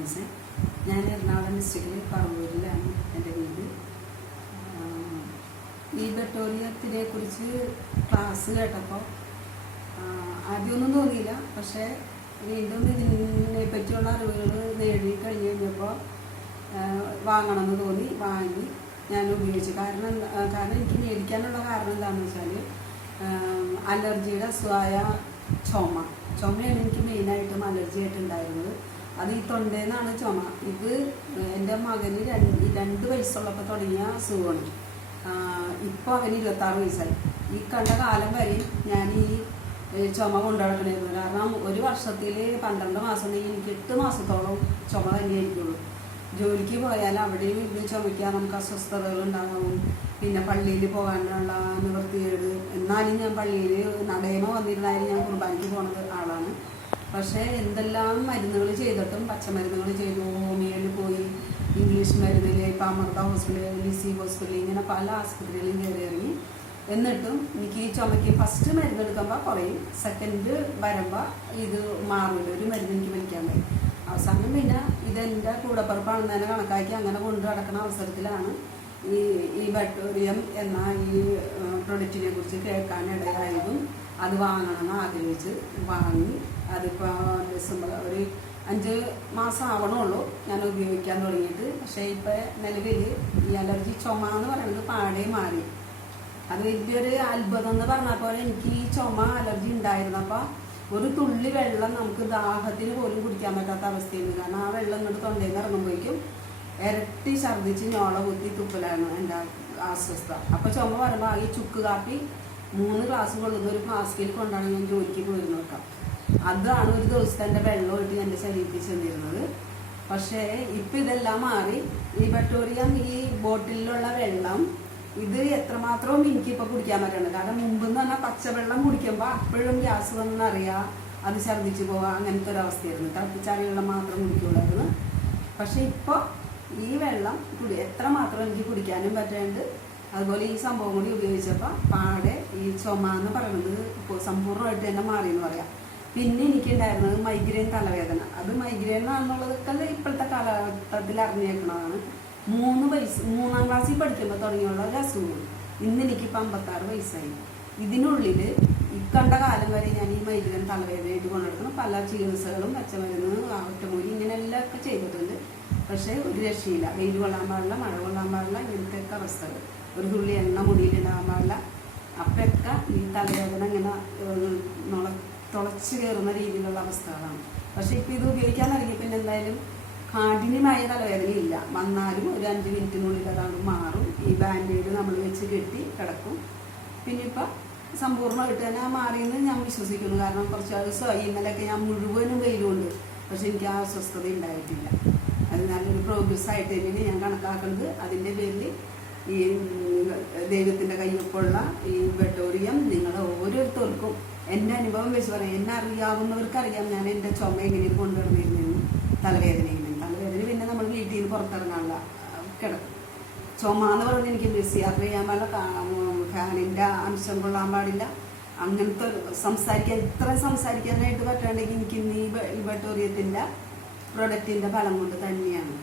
Friends ഞാൻ എറണാകുളം ഡിസ്ട്രിക്റ്റിൽ പറവൂരിലാണ് എന്റെ വീട്. ബെട്ടോറിയത്തിനെ കുറിച്ച് ക്ലാസ് കേട്ടപ്പോൾ ആദ്യമൊന്നും തോന്നിയില്ല. പക്ഷേ വീണ്ടും ഇതിനെ പറ്റിയുള്ള അറിവുകൾ നേടി കഴിഞ്ഞ് കഴിഞ്ഞപ്പോൾ വാങ്ങണമെന്ന് തോന്നി വാങ്ങി. ഞാൻ ഉപയോഗിച്ചു. കാരണം കാരണം എനിക്ക് മേടിക്കാനുള്ള കാരണം എന്താണെന്ന് വെച്ചാൽ അലർജിയുടെ അസുഖമായ ചുമ. ചുമയാണ് എനിക്ക് മെയിനായിട്ടും അലർജി അത് ഈ തൊണ്ടേന്നാണ് ചുമ. ഇത് എന്റെ മകന് രണ്ട് രണ്ട് വയസ്സുള്ളപ്പോൾ തുടങ്ങിയ അസുഖമാണ്. ഇപ്പോൾ അവന് ഇരുപത്താറ് വയസ്സായി. ഈ കണ്ട കാലം വരെ ഞാൻ ഈ ചുമ കൊണ്ടു നടക്കണമായിരുന്നു കാരണം ഒരു വർഷത്തിൽ പന്ത്രണ്ട് മാസം എനിക്ക് എട്ട് മാസത്തോളം ചുമ തന്നെയായിരിക്കുള്ളൂ. ജോലിക്ക് പോയാൽ അവിടെയും ഇരുന്ന് ചുമയ്ക്കാൻ നമുക്ക് അസ്വസ്ഥതകൾ ഉണ്ടാകും പിന്നെ പള്ളിയിൽ പോകാനുള്ള നിവൃത്തികേട്. എന്നാലും ഞാൻ പള്ളിയിൽ നടയമ വന്നിരുന്നാലും ഞാൻ കുർബാനയ്ക്ക് പോണത്. ആളാണ് പക്ഷേ എന്തെല്ലാം മരുന്നുകൾ ചെയ്തിട്ടും പച്ചമരുന്നുകൾ ചെയ്തു. ഹോമിയോയിൽ പോയി ഇംഗ്ലീഷ് മരുന്നിൽ ഇപ്പം അമൃത ഹോസ്പിറ്റൽ സി ഹോസ്പിറ്റൽ ഇങ്ങനെ പല ആസ്പത്രികളിലും കയറി ഇറങ്ങി എന്നിട്ടും എനിക്ക് ഈ ചുമയ്ക്ക് ഫസ്റ്റ് മരുന്ന് എടുക്കുമ്പോൾ കുറയും. സെക്കൻഡ് വരുമ്പോൾ ഇത് മാറില്ല. ഒരു മരുന്ന് എനിക്ക് വലിക്കാൻ കഴിയും അവസാനം പിന്നെ ഇതെന്റെ കൂടപ്പുറപ്പാണെന്ന് തന്നെ കണക്കാക്കി അങ്ങനെ കൊണ്ടു നടക്കുന്ന അവസരത്തിലാണ് ഈ ഈ ബട്ടോറിയം എന്ന ഈ പ്രൊഡക്റ്റിനെ കുറിച്ച് കേൾക്കാനിടയായതും അത് വാങ്ങണമെന്ന് ആഗ്രഹിച്ച് വാങ്ങി. അതിപ്പോൾ ഡിസംബർ ഒരു അഞ്ച് മാസം ആവണുള്ളൂ ഞാൻ ഉപയോഗിക്കാൻ തുടങ്ങിയിട്ട്. പക്ഷേ ഇപ്പം നിലവിൽ ഈ അലർജി ചുമ എന്ന് പറയുന്നത് പാടേ മാറി. അത് വലിയൊരു അത്ഭുതം എന്ന് പറഞ്ഞ പോലെ എനിക്ക് ഈ ചുമ അലർജി ഉണ്ടായിരുന്നപ്പോൾ ഒരു തുള്ളി വെള്ളം നമുക്ക് ദാഹത്തിന് പോലും കുടിക്കാൻ പറ്റാത്ത അവസ്ഥയായിരുന്നു. കാരണം ആ വെള്ളം ഇങ്ങോട്ട് തൊണ്ടയിൽ നിന്ന് ഇറങ്ങുമ്പോഴേക്കും ഇരട്ടി ഛർദ്ദിച്ച് ഞോള കുത്തി തുപ്പലാണ് എന്റെ അസ്വസ്ഥ. അപ്പോൾ ചുമ വരുമ്പോൾ ഈ ചുക്ക് കാപ്പി മൂന്ന് ഗ്ലാസ് കൊള്ളുന്ന ഒരു ഫ്ലാസ്കിൽ കൊണ്ടാണ് ഞാൻ ജോലിക്ക് പോയിരുന്നത് നോക്കാം അതാണ് ഒരു ദിവസത്തെ എന്റെ വെള്ളമായിട്ട് എന്റെ ശരീരത്തിൽ ചെന്നിരുന്നത്. പക്ഷേ ഇപ്പം ഇതെല്ലാം മാറി. ഈ ബട്ടോറിയം ഈ ബോട്ടിലുള്ള വെള്ളം ഇത് എത്രമാത്രം എനിക്കിപ്പോൾ കുടിക്കാൻ പറ്റുന്നത് കാരണം മുമ്പ് എന്ന് പറഞ്ഞാൽ പച്ചവെള്ളം കുടിക്കുമ്പോൾ അപ്പോഴും ഗ്യാസ് വന്നറിയാം അത് ഛർദ്ദിച്ച് പോവാം അങ്ങനത്തെ ഒരു അവസ്ഥയായിരുന്നു. തിളപ്പിച്ചാറിയ വെള്ളം മാത്രം കുടിക്കുള്ളായിരുന്നു പക്ഷേ ഇപ്പോൾ ഈ വെള്ളം കുടി എത്രമാത്രം എനിക്ക് കുടിക്കാനും പറ്റാണ്ട് അതുപോലെ ഈ സംഭവം കൂടി ഉപയോഗിച്ചപ്പോൾ പാടെ ഈ ചുമ എന്ന് പറയുന്നത് സമ്പൂർണമായിട്ട് തന്നെ മാറി എന്ന് പറയാം. പിന്നെ എനിക്കുണ്ടായിരുന്നത് മൈഗ്രെയിൻ തലവേദന. അത് മൈഗ്രെയിൻ ആണെന്നുള്ളതൊക്കെ ഇപ്പോഴത്തെ കാലഘട്ടത്തിൽ അറിഞ്ഞേക്കണതാണ്. മൂന്ന് വയസ്സ് മൂന്നാം ക്ലാസ്സിൽ പഠിക്കുമ്പോൾ തുടങ്ങിയുള്ള ഒരു അസുഖം. ഇന്ന് എനിക്കിപ്പോൾ അമ്പത്താറ് വയസ്സായി. ഇതിനുള്ളിൽ ഇക്കണ്ട കാലം വരെ ഞാൻ ഈ മൈഗ്രെയിൻ തലവേദനയായിട്ട് കൊണ്ടെടുക്കണം പല ചികിത്സകളും പച്ചമരുന്ന് ഒറ്റമൂലി ഇങ്ങനെയെല്ലാം ഒക്കെ ചെയ്തിട്ടുണ്ട്. പക്ഷേ ഒരു രക്ഷയില്ല. വെയിൽ കൊള്ളാൻ പാടില്ല മഴ കൊള്ളാൻ പാടില്ല ഇങ്ങനത്തെ ഒക്കെ അവസ്ഥകൾ. ഒരു തുള്ളി എണ്ണ മുടിയിലിടാൻ പാടില്ല അപ്പോഴൊക്കെ ഈ തലവേദന ഇങ്ങനെ തുളച്ച് കയറുന്ന രീതിയിലുള്ള അവസ്ഥകളാണ്. പക്ഷെ ഇപ്പം ഇത് ഉപയോഗിക്കാൻ തുടങ്ങി പിന്നെ എന്തായാലും കാഠിന്യമായ തലവേദനയില്ല. വന്നാലും ഒരു അഞ്ച് മിനിറ്റിനുള്ളിൽ അതാണ് മാറും. ഈ ബാൻഡേഡ് നമ്മൾ വെച്ച് കെട്ടി കിടക്കും. പിന്നെ ഇപ്പം സമ്പൂർണമായിട്ട് തന്നെ മാറിയെന്ന് ഞാൻ വിശ്വസിക്കുന്നു. കാരണം കുറച്ച് ദിവസമായി ഇന്നലെയൊക്കെ ഞാൻ മുഴുവനും വെയിലുണ്ട് പക്ഷെ എനിക്ക് ആ അസ്വസ്ഥത ഉണ്ടായിട്ടില്ല. അത് നല്ലൊരു പ്രോഗ്രസ് ആയിട്ട് തന്നെയാണ് ഞാൻ കണക്കാക്കുന്നത്. അതിന്റെ പേരിൽ ഈ ദൈവത്തിന്റെ കയ്യൊപ്പുള്ള ഈ ബെട്ടോറിയം നിങ്ങൾ ഓരോരുത്തർക്കും എന്റെ അനുഭവം വെച്ച് പറയാം. എന്നെ അറിയാവുന്നവർക്കറിയാം ഞാൻ എന്റെ ചുമ എങ്ങനെ കൊണ്ടുവന്നിരുന്നു തലവേദനയിൽ തലവേദന പിന്നെ നമ്മൾ വീട്ടിൽ നിന്ന് പുറത്തിറങ്ങാനുള്ള കിടക്കും ചുമ എന്ന് പറഞ്ഞ് എനിക്ക് മിസ് യാത്ര ചെയ്യാൻ പാടില്ല ഫാനിന്റെ അംശം കൊള്ളാൻ പാടില്ല. അങ്ങനത്തെ സംസാരിക്കാൻ ഇത്ര സംസാരിക്കാനായിട്ട് പറ്റാണ്ടെങ്കിൽ എനിക്ക് ഇന്ന് ഈ വെട്ടോറിയത്തിന്റെ പ്രൊഡക്റ്റിന്റെ ഫലം കൊണ്ട് തന്നെയാണ്.